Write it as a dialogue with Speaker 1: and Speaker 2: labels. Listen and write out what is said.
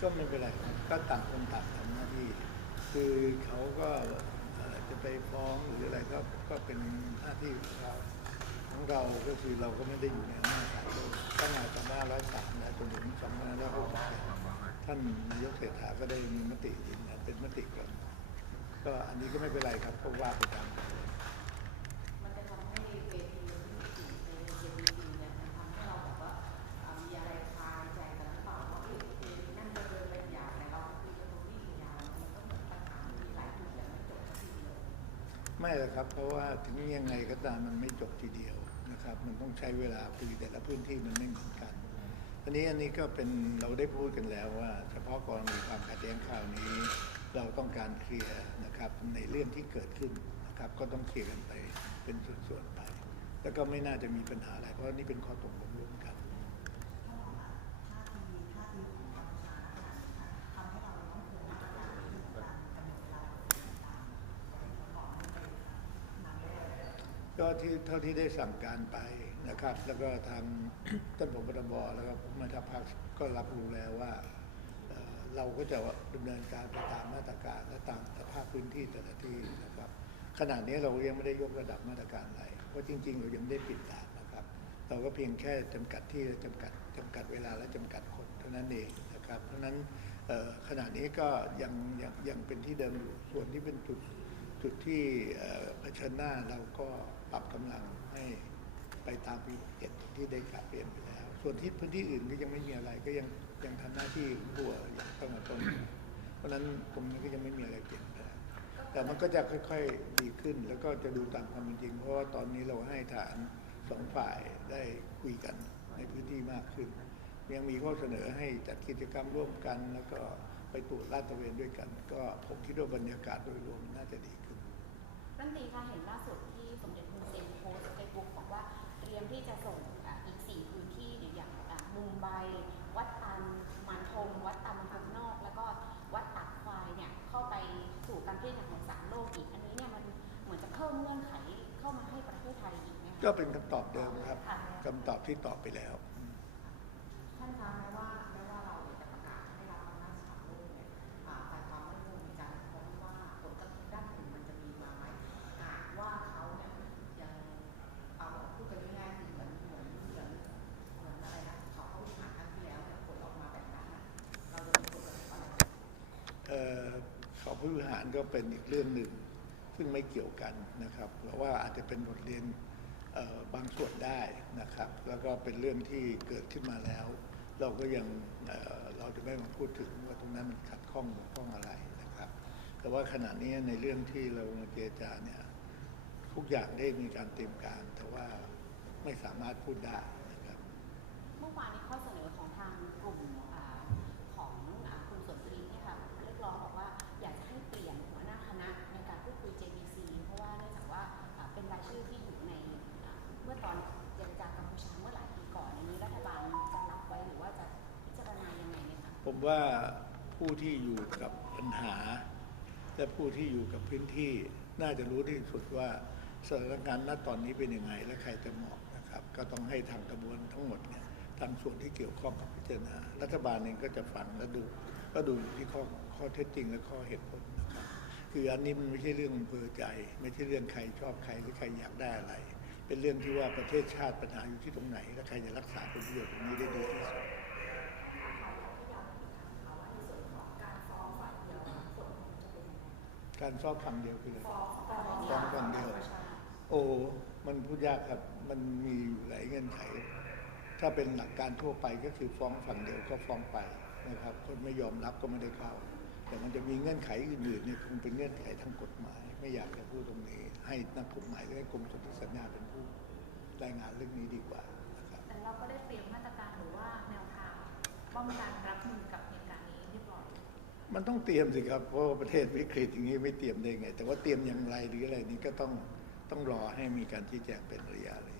Speaker 1: ก็ไม่เป็นไรครับก็ต่างคนต่างทำหน้าที่ คือเขาก็เอ่อจะไปฟ้องหรืออะไรก็ก็เป็นหน้าที่ของเราของเราก็คือเราก็ไม่ได้อยู่ในอำนาจศาลตั้งแต่สองพันห้าร้อยสามนะจนถึงสองพันห้าร้อยหกสิบท่านนายกเศรษฐาก็ได้มีมติยืนยันเป็นมติก่อนก็อันนี้ก็ไม่เป็นไรครับก็ว่าไปตามกฎ
Speaker 2: ไม่ห
Speaker 1: รอกครับ เพราะว่าถึงยังไงก็ตามมันไม่จบทีเดียวนะครับ มันต้องใช้เวลาคุยแต่ละพื้นที่มันไม่เหมือนกันอันนี้อันนี้ก็เป็นเราได้พูดกันแล้วว่า เฉพาะกรณีความขัดแย้งคราวนี้ เราต้องการเคลียร์นะครับในเรื่องที่เกิดขึ้นนะครับก็ต้องเคลียร์กันไปเป็นส่วนๆไป แล้วก็ไม่น่าจะมีปัญหาอะไรเพราะนี่เป็นข้อตกลงร่วมกัน
Speaker 3: ท่านรองค่ะท่าทีท่าทีของกัมพูชาณขณะนี้ค่ะทำให้เราต้องคงมาตรการที่ต้องการกำหนดเวลาต่างๆก่อนที่จะนำไปเลย
Speaker 1: ก็ ที่เท่าที่ได้สั่งการไปนะครับ แล้วก็ทางท่านผบตบแล้วก็ผู้บัญชากก็รับรู้แล้วว่าเราก็จะดำเนินการไปตามมาตรการและตามสภาพพื้นที่แต่ละที่นะครับ ขณะนี้เรายังไม่ได้ยกระดับมาตรการอะไรเพราะจริง ๆ เรายังไม่ได้ปิดด่านนะครับ เราก็เพียงแค่จำกัดที่และจำกัดจำกัดเวลาและจำกัดคนเท่านั้นเองนะครับ เพราะฉะนั้นขณะนี้ก็ยังยังยังเป็นที่เดิมอยู่ส่วนที่เป็นจุด จุดที่เผชิญหน้าเราก็ปรับกำลังให้ไปตามปีเจ็ดที่ได้กลับเปลี่ยนไปแล้ว ส่วนที่พื้นที่อื่นก็ยังไม่มีอะไรก็ยังยังทำหน้าที่หัวอย่างตั้งแต่ต้นเพราะนั้นตรงนี้ก็ยังไม่มีอะไรเปลี่ยนแปลงแต่มันก็จะค่อย ๆ ดีขึ้น แล้วก็จะดูตามความเป็นจริง เพราะว่าตอนนี้เราให้ฐานสองฝ่ายได้คุยกันในพื้นที่มากขึ้น ยังมีข้อเสนอให้จัดกิจกรรมร่วมกัน แล้วก็ไปตรวจลาดตระเวนด้วยกัน ก็ผมคิดว่าบรรยากาศโดยรวมน่าจะดีขึ้น
Speaker 4: รัฐมนตรีคะเห็นล่าสุดที่สมเด็จฮุนเซนโพสต์เฟซบุ๊กบอกว่าเตรียมที่จะส่งอะอีก 4 พื้นที่อย่างอะมุมไบ วัดตันมันทมวัดตันมันทมนอก แล้วก็วัดตักควายเนี่ยเข้าไปสู่การพิจารณาของศาลโลกอีก อันนี้เนี่ยมันเหมือนจะเพิ่มเงื่อนไขเข้ามาให้ประเทศไทยอีกไหมคะ
Speaker 1: ก็เป็นคำตอบเดิมครับคำตอบที่ตอบไปแล้ว
Speaker 2: ท่านคะแม้ว่าแม้ว่าเรา เขาผู้บริหา
Speaker 1: รก็เป็นอีกเรื่องหนึ่ง ซึ่งไม่เกี่ยวกันนะครับเราว่าอาจจะเป็นบทเรียนบางส่วนได้นะครับ แล้วก็เป็นเรื่องที่เกิดขึ้นมาแล้ว เราก็ยังเเราจะไม่มาพูดถึงว่าตรงนั้นมันขัดข้องบกพร่องอะไรนะครับ แต่ว่าขณะนี้ในเรื่องที่เรามาเจรจาเนี่ยทุกอย่างได้มีการเตรียมการ แต่ว่าไม่สามารถพูดได้นะครับ
Speaker 4: เมื่อวานนี้ข้อเสนอของทางกลุ่ม
Speaker 1: ผมว่าผู้ที่อยู่กับปัญหา และผู้ที่อยู่กับพื้นที่น่าจะรู้ที่สุดว่าสถานการณ์ณตอนนี้เป็นยังไง และใครจะเหมาะนะครับ ก็ต้องให้ทางกระบวนทั้งหมดเนี่ยทางส่วนที่เกี่ยวข้องกับพิจารณารัฐบาลเองก็จะฟังและดูก็ดูอยู่ที่ข้อข้อเท็จจริงและข้อเหตุผลนะครับ คืออันนี้มันไม่ใช่เรื่องเภอใจ ไม่ใช่เรื่องใครชอบใครหรือใครอยากได้อะไร เป็นเรื่องที่ว่าประเทศชาติปัญหาอยู่ที่ตรงไหน และใครจะรักษาผลประโยชน์ตรงนี้ได้ดีที่สุด การสอบคำเดียวคืออะไรฟ้องคำเดียว โอ้มันพูดยากครับ มันมีอยู่หลายเงื่อนไข ถ้าเป็นหลักการทั่วไปก็คือฟ้องฝั่งเดียวก็ฟ้องไปนะครับ คนไม่ยอมรับก็ไม่ได้เข้า แต่มันจะมีเงื่อนไขอื่นๆเนี่ยคงเป็นเงื่อนไขทางกฎหมาย ไม่อยากจะพูดตรงนี้ ให้นักกฎหมายหรือให้กรมสนธิสัญญาเป็นผู้รายงานเรื่องนี้ดีกว่านะครับ
Speaker 5: แต่เราก็ได้เตรียมมาตรการหรือว่าแนวทางป้องกันรับมือกับเหตุการณ์นี้เรียบร้อย
Speaker 1: มันต้องเตรียมสิครับเพราะประเทศวิกฤตอย่างนี้ไม่เตรียมได้ไง แต่ว่าเตรียมอย่างไรหรืออะไรนี้ก็ต้องต้องรอให้มีการชี้แจงเป็นระยะเลย